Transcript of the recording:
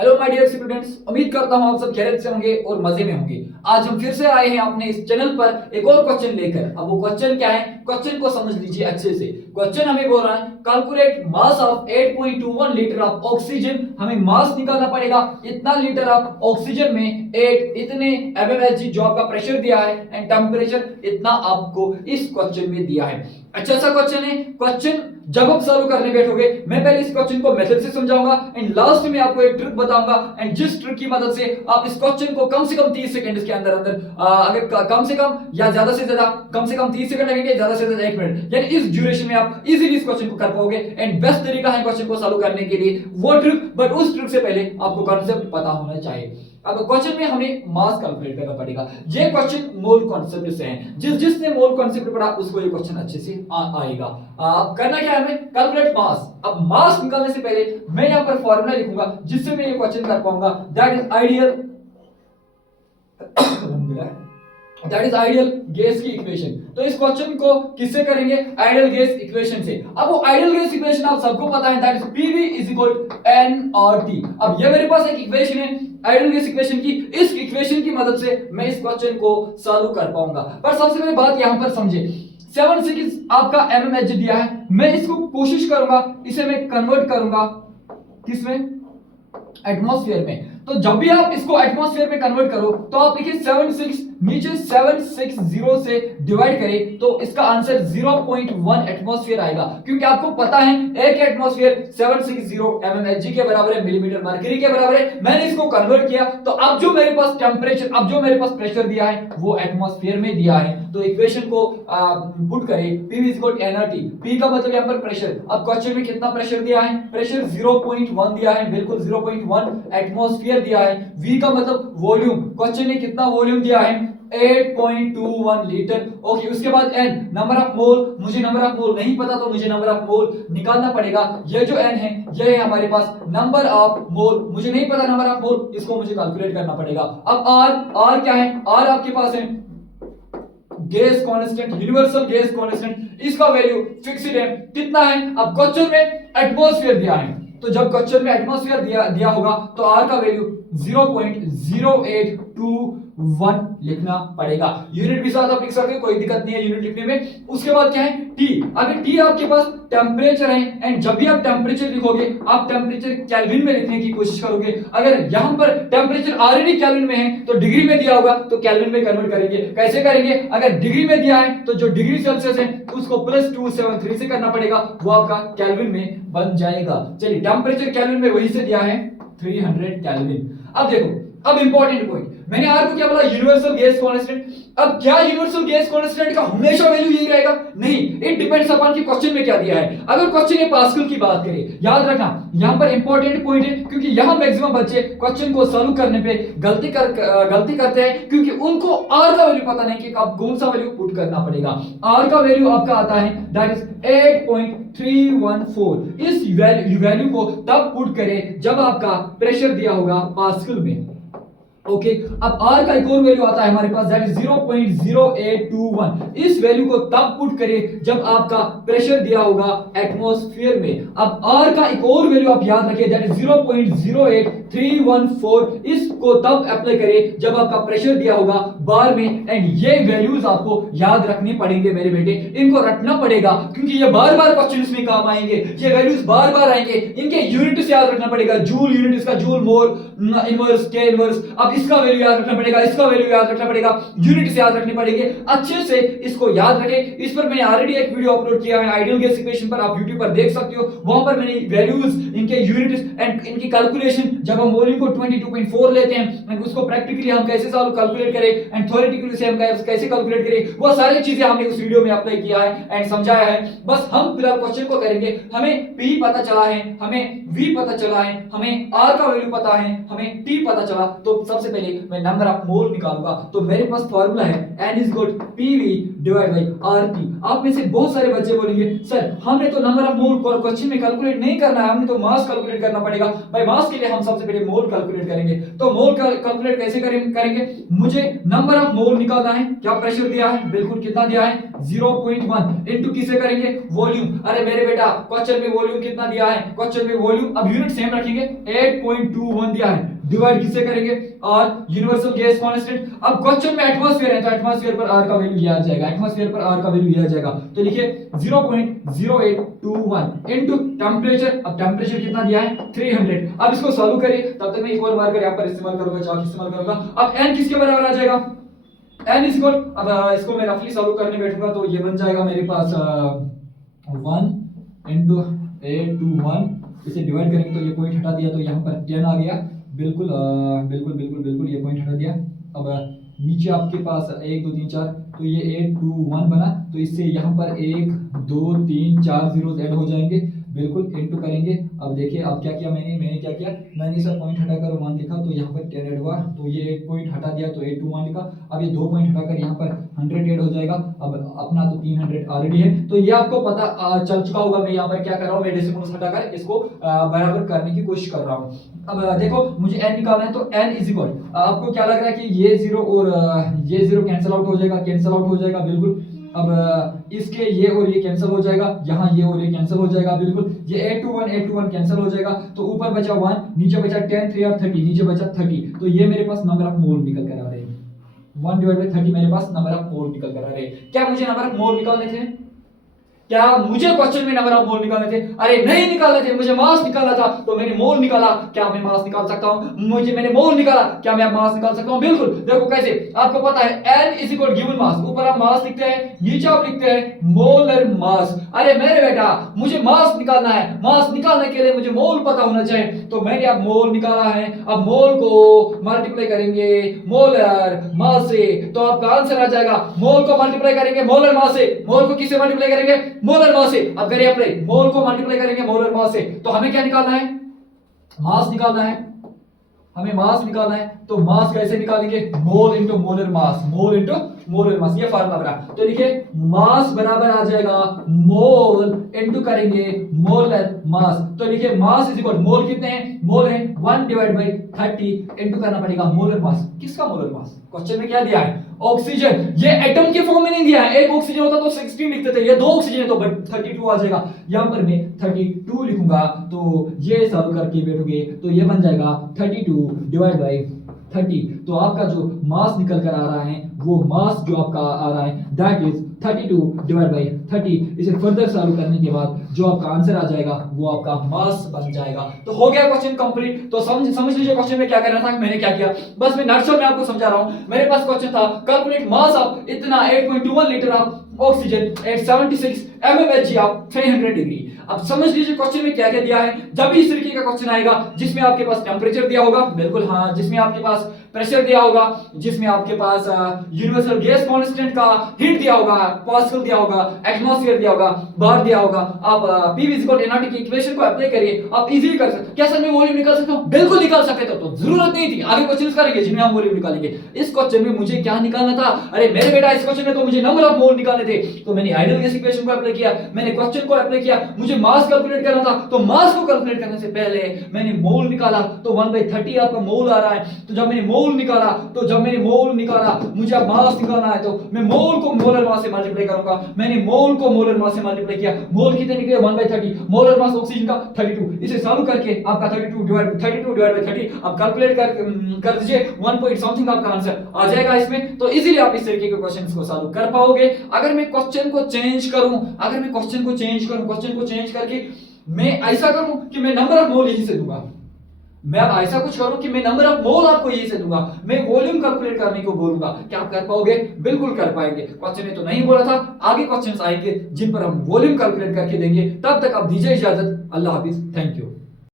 Hello my dear students, उम्मीद करता हूं आप सब खैरियत से होंगे और मजे में होंगे। आज हम फिर से आए हैं अपने इस चैनल पर एक और क्वेश्चन लेकर। अब वो क्वेश्चन क्या है, क्वेश्चन को समझ लीजिए अच्छे से। क्वेश्चन हमें बोल रहा है calculate mass of 8.21 litre of oxygen. हमें मास निकालना पड़ेगा, इतना लीटर ऑफ ऑक्सीजन में 8 इतने mmHg जो आपका प्रेशर दिया है एंड टेम्परेचर इतना आपको इस क्वेश्चन में दिया है। अच्छा सा क्वेश्चन है। क्वेश्चन जब आप सॉल्व करने बैठोगे, मैं पहले इस क्वेश्चन को मेथड से समझाऊंगा एंड लास्ट में आपको एक ट्रिक बताऊंगा एंड जिस ट्रिक की मदद से आप इस क्वेश्चन को कम से कम 30 सेकंड के अंदर अगर कम से कम या ज्यादा से ज्यादा, कम से कम 30 सेकंड लगेंगे, ज्यादा से ज्यादा 1 मिनट, यानी इस ड्यूरेशन में आप इजीली इस क्वेश्चन को कर पाओगे एंड बेस्ट तरीका है क्वेश्चन को सॉल्व करने के लिए वो ट्रिक। बट उस ट्रिक से पहले आपको कांसेप्ट पता होना चाहिए। अब क्वेश्चन में हमें मास कैलकुलेट करना पड़ेगा। ये क्वेश्चन मोल कॉन्सेप्ट से है। जिसने मोल कॉन्सेप्ट पढ़ा उसको ये क्वेश्चन अच्छे से आएगा। अब करना क्या है, हमें कैलकुलेट मास। अब मास निकालने से पहले मैं यहां पर फॉर्मूला लिखूंगा जिससे मैं ये क्वेश्चन कर पाऊंगा। दैट इज आइडियल गैस की इक्वेशन। तो इस क्वेश्चन को किससे करेंगे, आइडियल गैस इक्वेशन से। अब वो आइडियल गैस इक्वेशन आप सबको पता है, that is PV is equal to NRT. अब ये मेरे पास एक इक्वेशन है आइडियल गैस इक्वेशन की। इस इक्वेशन की मदद से मैं इस क्वेश्चन को सॉल्व कर पाऊंगा। पर सबसे पहले बात यहां पर समझे, 76 आपका mmHg दिया है। मैं इसको कोशिश करूंगा, इसे मैं कन्वर्ट करूंगा किसमें, एटमॉस्फेयर में। तो जब भी आप इसको एटमॉस्फेयर में कन्वर्ट करो तो आप देखिए 76 नीचे 760 से डिवाइड करें तो इसका आंसर 0.1 एटमॉस्फेयर आएगा, क्योंकि आपको पता है एक एटमॉस्फेयर 760 mmHg के बराबर है, मिलीमीटर मरकरी के बराबर है। मैंने इसको कन्वर्ट किया तो अब जो मेरे पास टेंपरेचर, अब जो मेरे पास प्रेशर दिया है वो एटमॉस्फेयर में दिया है। तो इक्वेशन को पुट करें, P is equal to nRT। P का मतलब यहां पर प्रेशर। अब क्वेश्चन में कितना प्रेशर दिया है, प्रेशर 0.1 दिया है, बिल्कुल 0.1 एटमॉस्फेयर दिया है। V का मतलब वॉल्यूम, क्वेश्चन ने कितना वॉल्यूम दिया है, 8.21 लीटर। ओके, उसके बाद N नंबर ऑफ मोल। मुझे नंबर ऑफ मोल नहीं पता तो मुझे नंबर ऑफ मोल निकालना पड़ेगा। ये जो N है ये है हमारे पास नंबर ऑफ मोल। मुझे नहीं पता नंबर ऑफ मोल, इसको मुझे कैलकुलेट करना पड़ेगा। अब R क्या है, R आपके पास है gas constant, universal gas constant. इसका वैल्यू फिक्स्ड है, कितना है। अब क्वेश्चन में एटमॉस्फेयर दिया है, तो जब क्वेश्चन में एटमॉस्फेयर दिया होगा तो R का वैल्यू 0.0821 लिखना पड़ेगा। यूनिट भी साथ आप लिख सकते हो, कोई दिक्कत नहीं है यूनिट लिखने में। उसके बाद क्या है, T। अगर T आपके पास टेम्परेचर है एंड जब भी आप टेम्परेचर लिखोगे आप टेम्परेचर केल्विन में लिखने की कोशिश करोगे। अगर यहां पर टेम्परेचर ऑलरेडी केल्विन में है तो डिग्री में दिया होगा तो केल्विन में कन्वर्ट करेंगे। कैसे करेंगे, अगर डिग्री में दिया है तो जो डिग्री सेल्सियस है उसको +273 से करना पड़ेगा, वो आपका केल्विन में बन जाएगा। चलिए, टेम्परेचर केल्विन में वही से दिया है 300 केल्विन। अब देखो, अब इंपॉर्टेंट पॉइंट, मैंने आर को क्या बोला, यूनिवर्सल गैस कांस्टेंट। अब क्या यूनिवर्सल गैस कांस्टेंट का हमेशा वैल्यू यही रहेगा? नहीं, इट डिपेंड्स अपॉन कि क्वेश्चन में क्या दिया है। अगर क्वेश्चन में पास्कल की बात करें, याद रखना यहां पर इंपॉर्टेंट पॉइंट है, क्योंकि यहां मैक्सिमम बच्चे क्वेश्चन को सॉल्व करने पे गलती करते हैं, क्योंकि उनको आर का वैल्यू पता नहीं कि कब कौन सा वैल्यू पुट करना पड़ेगा। आर का वैल्यू आपका आता है दैट इज 8.314। इस वैल्यू को तब पुट करें जब आपका प्रेशर दिया होगा पास्कल में। ओके, अब R का एक और वैल्यू आता है हमारे पास, दैट इज 0.0821। इस वैल्यू को तब पुट करें जब आपका प्रेशर दिया होगा एटमॉस्फेयर में। अब R का एक और वैल्यू आप याद रखिए, दैट इज 0.08314। इसको तब अप्लाई करें जब आपका प्रेशर दिया होगा बार में। एंड ये वैल्यूज आपको याद रखनी पड़ेंगे मेरे बेटे, इनको रखना पड़ेगा क्योंकि ये बार बार क्वेश्चंस में काम आएंगे, ये वैल्यूज बार बार आएंगे। इनके यूनिट से याद रखना पड़ेगा, जूल यूनिट, इसका जूल, मोल, इनवर्स, के इनवर्स। अब इसका वैल्यू याद रखना पड़ेगा, इसका वैल्यू याद रखना पड़ेगा, यूनिट से याद रखने पड़ेंगे। अच्छे से इसको याद रखें। इस पर मैंने ऑलरेडी एक वीडियो अपलोड किया है आइडियल गैस इक्वेशन पर, आप YouTube पर देख सकते हो। वहां पर मैंने वैल्यूज, इनके यूनिट्स एंड इनकी कैलकुलेशन, जब हम वॉल्यूम को 22.4 लेते हैं एंड उसको प्रैक्टिकली हम कैसे सॉल्व कैलकुलेट करें एंड थ्योरेटिकली से हम कैसे कैलकुलेट करें, वो सारी चीजें हमने उस वीडियो में अप्लाई किया है एंड समझाया है। बस हम फिलहाल क्वेश्चन को करेंगे। हमें P पता चला है, हमें V पता चला है, हमें R का वैल्यू पता है, हमें T पता चला। तो सबसे सबसे पहले मैं नंबर ऑफ मोल निकालूंगा। तो मेरे पास फॉर्मूला है n is equal to PV divide by RT. आप में से बहुत सारे बच्चे बोलेंगे सर हमने तो नंबर ऑफ मोल क्वेश्चन में कैलकुलेट नहीं करना है, हमने तो मास कैलकुलेट करना पड़ेगा। भाई मास के लिए हम सबसे पहले मोल कैलकुलेट करेंगे। तो मोल कैलकुलेट कैसे करेंगे? मुझे नंबर ऑफ मोल निकालना है। क्या प्रेशर दिया है? बिल्कुल कितना दिया है? 0.1 इनटू किसे करेंगे? वॉल्यूम। अरे मेरे बेटा क्वेश्चन में वॉल्यूम कितना दिया है? क्वेश्चन में वॉल्यूम अब यूनिट सेम रखेंगे 8.21 दिया है। डिवाइड किससे करेंगे? और यूनिवर्सल गैस कांस्टेंट। अब क्वेश्चन में एटमॉस्फेयर है तो एटमॉस्फेयर पर आर का वैल्यू लिया जाएगा, एटमॉस्फेयर पर आर का वैल्यू लिया जाएगा। तो लिखिए 0.0821 इनटू टेंपरेचर। अब टेंपरेचर कितना दिया है? 300। अब इसको सॉल्व करिए, तब तक मैं इक्वल मार्कर यहां पर इस्तेमाल करूंगा, चाक इस्तेमाल करूंगा। अब n किसके बराबर आ जाएगा? n इज इक्वल, अब इसको मैं रफली सॉल्व करने बैठूंगा तो ये बन जाएगा मेरे पास 1 इनटू 821। इसे डिवाइड करेंगे तो ये पॉइंट हटा दिया तो यहाँ पर 10 आ गया। बिल्कुल बिल्कुल बिल्कुल बिल्कुल ये पॉइंट हटा दिया। अब नीचे आपके पास 1 2 3 4 तो ये 8 2 1 बना, तो इससे यहाँ पर 1 2 3 4 जीरोस ऐड हो जाएंगे। बिल्कुल इनटू करेंगे। अब देखिए अब क्या किया मैंने क्या किया, मैंने सब पॉइंट हटाकर 1 लिखा तो यहाँ पर 10 ऐड हुआ, तो ये 1 पॉइंट हटा दिया तो 821 लिखा। अब ये 2 पॉइंट हटाकर यहाँ पर 100 ऐड हो जाएगा। अब अपना तो 300 ऑलरेडी है, तो ये आपको पता चल चुका होगा मैं यहाँ पर क्या कर रहा हूँ, मैं डेसिमल्स हटाकर इसको बराबर करने की कोशिश कर रहा हूँ। अब देखो मुझे n निकालना है, तो n इज इक्वल, आपको क्या लग रहा है कि ये 0 और ये 0 कैंसिल आउट हो जाएगा, कैंसिल आउट हो जाएगा बिल्कुल। अब इसके ये और ये कैंसिल हो जाएगा, यहाँ ये और ये कैंसिल हो जाएगा बिल्कुल। ये 8 to 1 कैंसिल हो जाएगा, तो ऊपर बचा 1, नीचे बचा 10 3 और 30, नीचे बचा 30। तो ये मेरे पास नंबर ऑफ मोल निकल कर आ रहे हैं। 1 डिवाइड बाय 30 मेरे पास नंबर ऑफ मोल निकल कर आ रहे हैं। क्या मुझे नंबर ऑफ मोल निकालने थे? क्या मुझे क्वेश्चन में नंबर ऑफ मोल निकालने थे? अरे नहीं निकालने थे, मुझे मास निकालना था। तो मैंने मोल निकाला, क्या मैं मास निकाल सकता हूं? मैंने मोल निकाला, क्या मैं मास निकाल सकता हूं? बिल्कुल। देखो कैसे, आपको पता है n is equal given mass, ऊपर आप मास लिखते हैं, नीचे आप लिखते हैं मोलर मास। अरे मेरे बेटा मुझे मास निकालना है, मास निकालने के लिए मुझे मोल पता होना चाहिए। तो मैंने अब मोल निकाला है, अब मोल को मल्टीप्लाई करेंगे मोलर मास से, तो आपका आंसर आ जाएगा। मोल को मल्टीप्लाई करेंगे मोलर मास से, मोल को किससे मल्टीप्लाई करेंगे? मोलर मास से। अब करिए अप्लाई, मोल को मल्टीप्लाई करेंगे मोलर मास से, तो हमें क्या निकालना है? मास निकालना है, हमें मास निकालना है। तो मास कैसे निकालेंगे? मोल इनटू मोलर मास, मोल इनटू मोलर मास, ये फार्मूला बना। तो देखिए मास बराबर आ जाएगा मोल इनटू करेंगे मोलर मास। तो देखिए मास इज इक्वल, मोल कितने हैं? मोल है 1 डिवाइड बाय 30 इनटू करना पड़ेगा मोलर मास। किसका मोलर मास? क्वेश्चन में क्या दिया है? ऑक्सीजन। ये एटम के फॉर्म में नहीं दिया है, एक ऑक्सीजन होता तो 16 लिखते थे, ये 2 ऑक्सीजन है तो 32 आ जाएगा। यहां पर मैं 32 लिखूंगा, तो ये सॉल्व करके बैठोगे तो ये बन जाएगा 32 डिवाइड बाय 30। तो आपका जो मास निकल कर आ रहा है, वो मास जो आपका आ रहा है दैट इज 32 डिवाइड बाय 30। इसे फर्दर सॉल्व करने के बाद जो आपका आंसर आ जाएगा वो आपका मास बन जाएगा। तो हो गया क्वेश्चन कंप्लीट। तो समझ लीजिए क्वेश्चन में क्या करना था, मैंने क्या किया, बस मैं नटशॉट में आपको समझा रहा हूं। मेरे पास क्वेश्चन था कैलकुलेट मास ऑफ इतना 8.21 litre of oxygen at 76 mmHg of 300 degree. अब समझ लीजिए क्वेश्चन में क्या क्या दिया है। जब भी इस तरीके का क्वेश्चन आएगा जिसमें आपके पास टेंपरेचर दिया होगा, बिल्कुल हाँ, जिसमें आपके पास प्रेशर दिया होगा, जिसमें आपके पास यूनिवर्सल गैस कांस्टेंट का हीट दिया होगा, पास्कल दिया होगा, एटमॉस्फेयर दिया होगा, बार दिया होगा, आप P = NRT की इक्वेशन को अप्लाई करिए, आप इजीली कर सकते हो। क्या सर मैं वॉल्यूम निकाल सकता हूं? बिल्कुल निकाल सकते हो, तो जरूरत नहीं थी आगे क्वेश्चंस करेंगे जिनमें हम वॉल्यूम निकालेंगे। इस क्वेश्चन में मुझे क्या निकालना था? अरे मेरे बेटा इस क्वेश्चन में तो मुझे नंबर ऑफ मोल निकालने थे, तो मैंने आइडियल गैस इक्वेशन को अप्लाई किया, मैंने क्वेश्चन को अप्लाई किया। मुझे मास कैलकुलेट करना था, तो मास को कैलकुलेट करने से पहले मैंने मोल निकाला, तो 1/30 आपका मोल आ रहा है। तो जब मैंने मोल निकाला, मुझे अब मास निकालना है, तो मैं मोल को मोलर मास से मल्टीप्लाई करूंगा। मैंने मोल को मोलर मास से मल्टीप्लाई किया, मोल कितने निकले? 1/30, मोलर मास ऑक्सीजन का 32। इसे सॉल्व करके आपका 32 डिवाइड बाय 30 आप कैलकुलेट कर दीजिए, 1 पॉइंट समथिंग आपका आंसर आ जाएगा इसमें। तो इजीली आप इस तरीके के क्वेश्चंस को सॉल्व कर पाओगे। अगर मैं क्वेश्चन को चेंज करके मैं ऐसा करूं कि मैं नंबर ऑफ मोल यहीं से दूंगा, मैं अब ऐसा कुछ करूं कि मैं नंबर ऑफ मोल आपको यहीं से दूंगा, मैं वॉल्यूम कैलकुलेट करने को बोलूंगा, क्या आप कर पाओगे? बिल्कुल कर पाएंगे। क्वेश्चन में तो नहीं बोला था, आगे क्वेश्चंस आएंगे जिन पर हम वॉल्यूम कैलकुलेट करके देंगे। तब तक आप दीजिए इजाजत, अल्लाह हाफिज, थैंक यू।